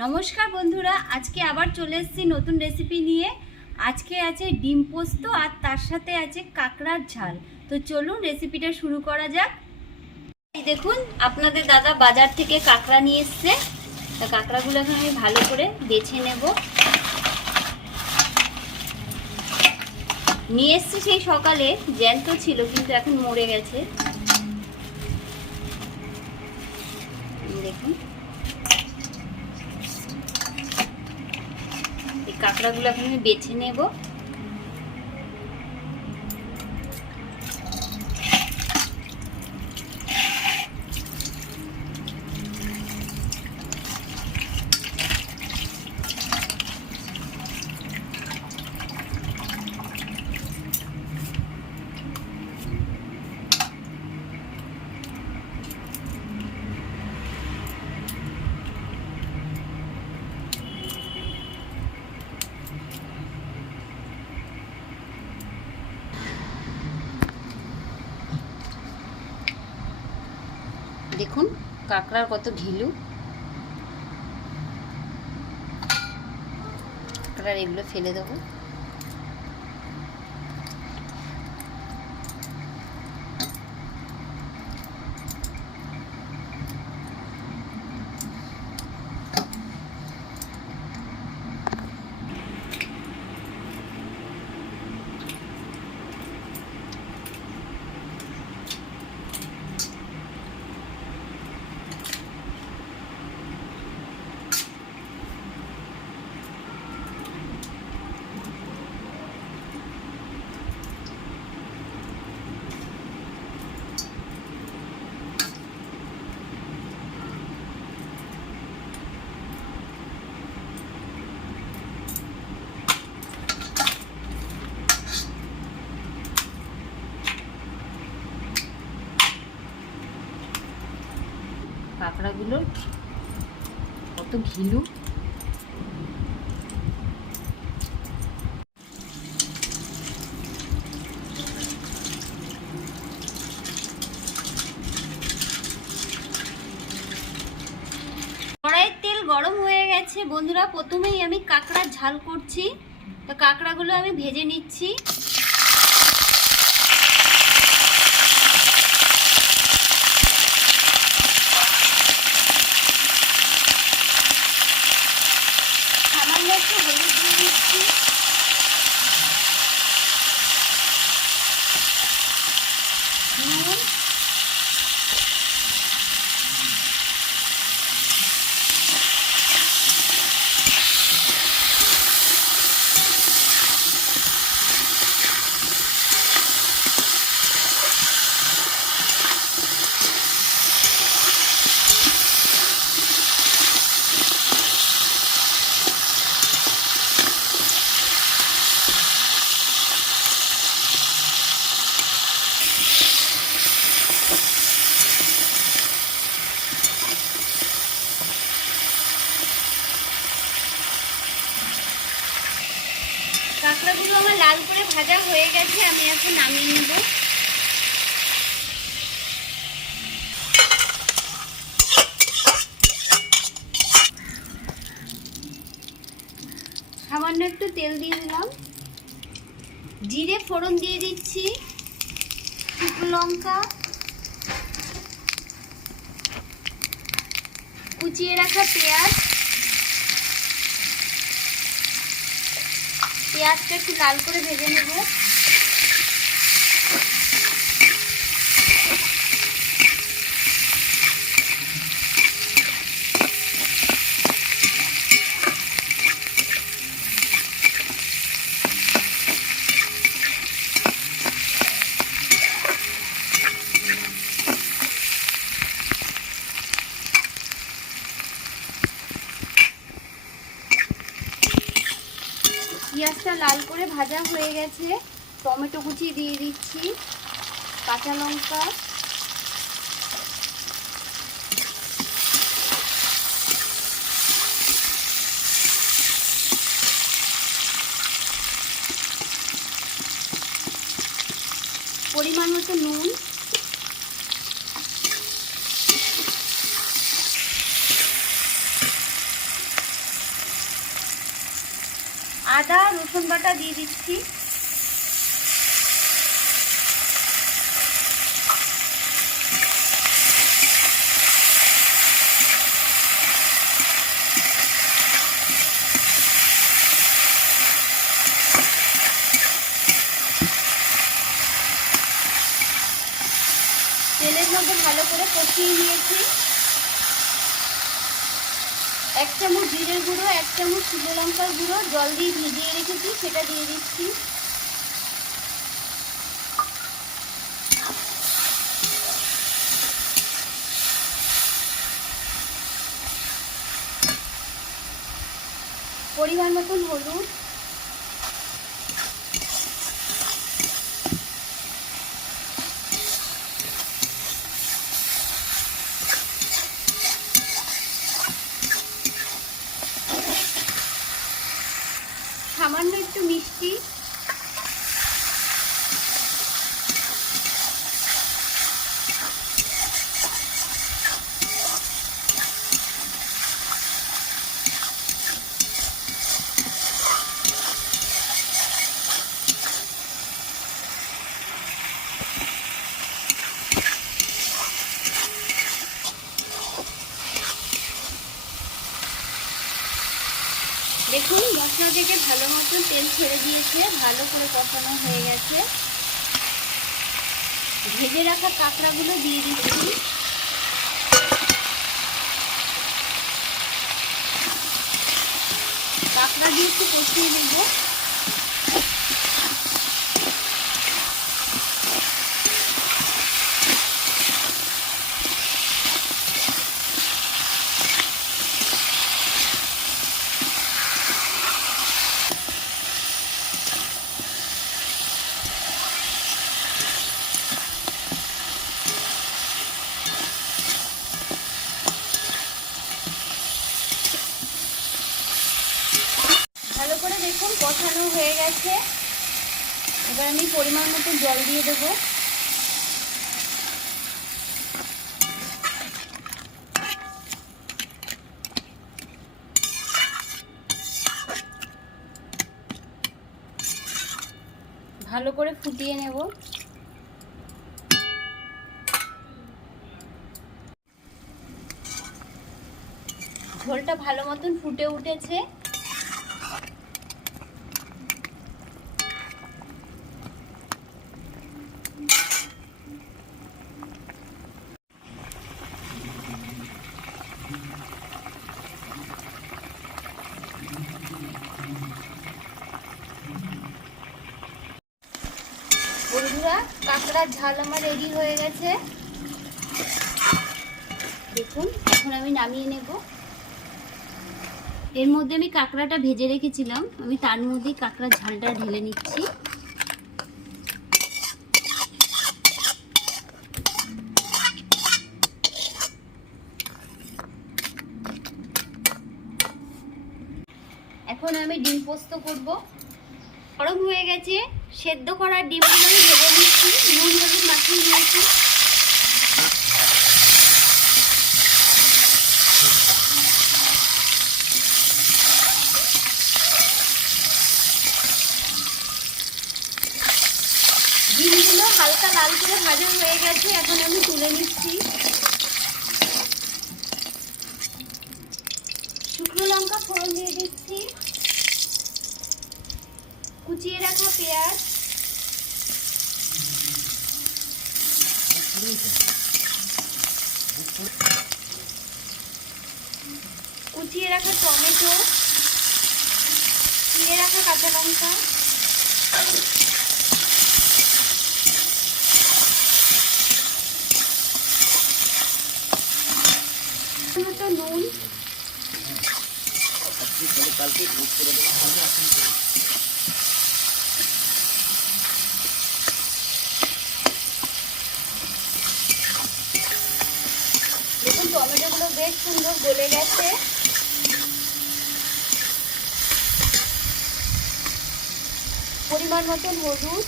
নমস্কার বন্ধুরা, আজকে আবার চলে এসেছি নতুন রেসিপি নিয়ে। আজকে আছে ডিম পোস্ত আর তার সাথে আছে কাঁকড়ার ঝাল। তো চলুন রেসিপিটা শুরু করা যাক। দেখুন, আপনাদের দাদা বাজার থেকে কাঁকড়া নিয়ে এসছে। তা কাঁকড়াগুলো এখন আমি ভালো করে বেছে নেব। নিয়ে এসছি সেই সকালে, জ্যান্ত ছিল, কিন্তু এখন মরে গেছে। দেখুন। কাঁকড়াগুলো এখন আমি বেছে নেব। দেখুন কাঁকড়ার কত ঢিলু কাঁকড়ার এগুলো ফেলে দেবো। কাঁকড়াগুলো, কত ঘিলু। কড়াইয়ের তেল গরম হয়ে গেছে। বন্ধুরা, প্রথমেই আমি কাঁকড়ার ঝাল করছি। তো কাঁকড়াগুলো আমি ভেজে নিচ্ছি সামান্য একটু হলুদ দিয়ে দিচ্ছি নুন কাঁকড়াগুলো আমার লাল করে ভাজা হয়ে গেছে, আমি এখন নামিয়ে নেব। সামান্য একটু তেল দিয়ে দিলাম। জিরে ফোড়ন দিয়ে দিচ্ছি, শুকনো লঙ্কা। কুচিয়ে রাখা পেঁয়াজ। পেঁয়াজটা একটু লাল করে ভেজে নেব পেঁয়াজটা লাল করে ভাজা হয়ে গেছে। টমেটো কুচি দিয়ে দিচ্ছি কাঁচা লঙ্কা পরিমাণ মতো নুন আদা রসুন দিয়ে দিচ্ছি তেলের মধ্যে ভালো করে কষিয়ে নিয়েছি এক চামচ জিরের গুঁড়ো, এক চামচ শুকনো লঙ্কার গুঁড়ো, জল দিয়ে ভিজিয়ে রেখেছি, সেটা দিয়ে দিচ্ছি। পরিমাণ মতন হলুদ সামান্য একটু মিষ্টি দেখুন মশলা থেকে ভালো মতন তেল ছেড়ে দিয়েছে, ভালো করে কষানো হয়ে গেছে। ভেজে রাখা কাঁকড়াগুলো দিয়ে দিচ্ছি। কাঁকড়া দিয়ে একটু কষিয়ে নেব ভালো করে দেখুন কষানো হয়ে গেছে। এবার আমি পরিমাণ মতো জল দিয়ে দেবো। ভালো করে ফুটিয়ে নেব। ঝোলটা ভালো মতন ফুটে উঠেছে। বন্ধুরা, কাঁকড়ার ঝাল আমার রেডি হয়ে গেছে। দেখুন, এখন আমি নামিয়ে নেব। এর মধ্যে আমি কাঁকড়াটা ভেজে রেখেছিলাম। আমি তার মধ্যেই কাঁকড়ার ঝালটা ঢেলে নিচ্ছি। এখন আমি ডিম পোস্ত করব। গরম হয়ে গেছে। সেদ্ধ করা ডিমগুলো আমি ভেজে নিচ্ছি, নুন, হলুদ মাখিয়ে নিয়েছি। ডিমগুলো হালকা লাল করে ভাজা হয়ে গেছে, এখন আমি তুলে নিচ্ছি। শুকনো লঙ্কা ফোড়ন দিয়ে দিচ্ছি। কুচিয়ে রাখা পেঁয়াজ। কুচিয়ে রাখা টমেটো। চিড়ে রাখা কাঁচা লঙ্কা। মতো নুন। দেখুন বেশ সুন্দর গলে গেছে। পরিমাণ মতন হলুদ।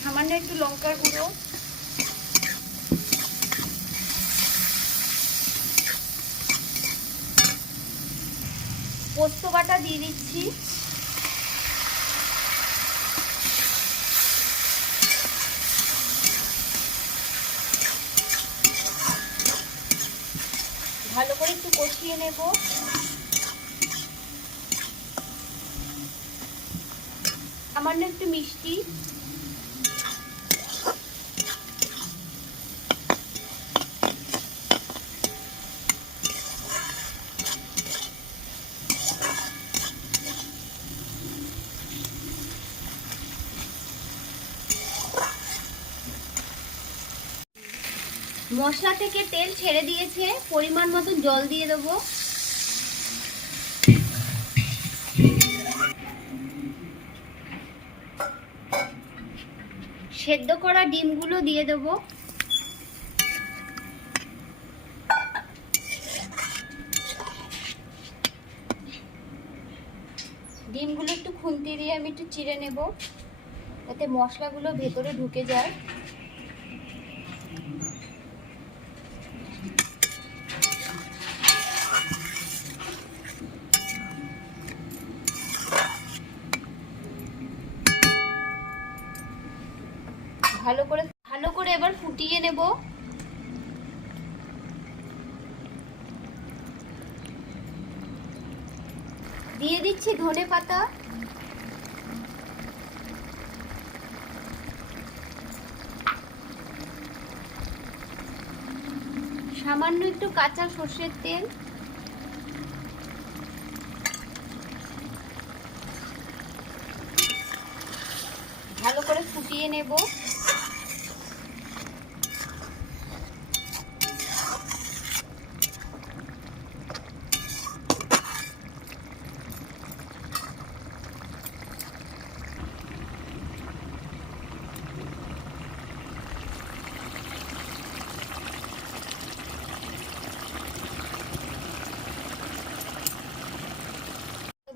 সামান্য একটু লঙ্কার গুঁড়ো। পোস্ত বাটা দিয়ে দিচ্ছি। ভালো করে একটু কষিয়ে নেব। সামান্য একটু মিষ্টি। মশলা থেকে তেল ছেড়ে দিয়েছে। পরিমাণ মতো জল দিয়ে দেবো। সেদ্ধ করা ডিমগুলো দিয়ে দেবো। ডিমগুলো একটু খুন্তি দিয়ে আমি একটু চিড়ে নেব। যাতে মশলাগুলো ভেতরে ঢুকে যায়। ভালো করে ভালো করে এবার ফুটিয়ে নেব। দিয়ে দিচ্ছি ধনে পাতা। সামান্য একটু কাঁচা সর্ষের তেল। ভালো করে ফুটিয়ে নেব।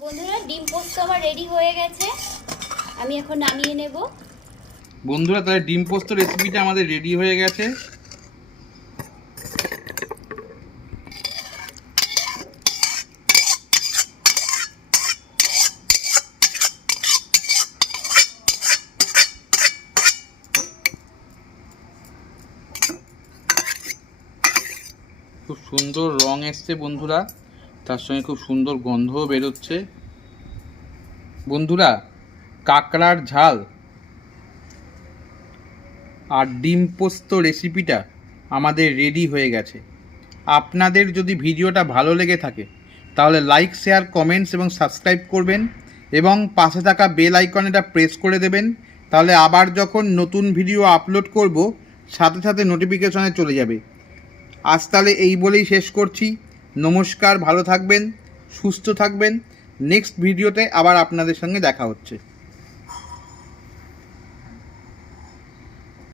বন্ধুরা ডিম পোস্ত আমার রেডি হয়ে গেছে। আমি এখন নামিয়ে নেব। বন্ধুরা, তাহলে ডিম পোস্ত রেসিপিটা আমাদের রেডি হয়ে গেছে। খুব সুন্দর রং এসছে বন্ধুরা। তার সঙ্গে খুব সুন্দর গন্ধও বেরোচ্ছে। বন্ধুরা কাঁকড়ার ঝাল। আর ডিম পোস্ত রেসিপিটা আমাদের রেডি হয়ে গেছে। আপনাদের যদি ভিডিওটা ভালো লেগে থাকে, তাহলে লাইক শেয়ার কমেন্টস এবং সাবস্ক্রাইব করবেন এবং পাশে থাকা বেল আইকনটা প্রেস করে দেবেন। তাহলে আবার যখন নতুন ভিডিও আপলোড করব, সাথে সাথে নোটিফিকেশনে চলে যাবে। আজ তাহলে এই বলেই শেষ করছি। নমস্কার, ভালো থাকবেন, সুস্থ থাকবেন। নেক্সট ভিডিওতে আবার আপনাদের সঙ্গে দেখা হচ্ছে।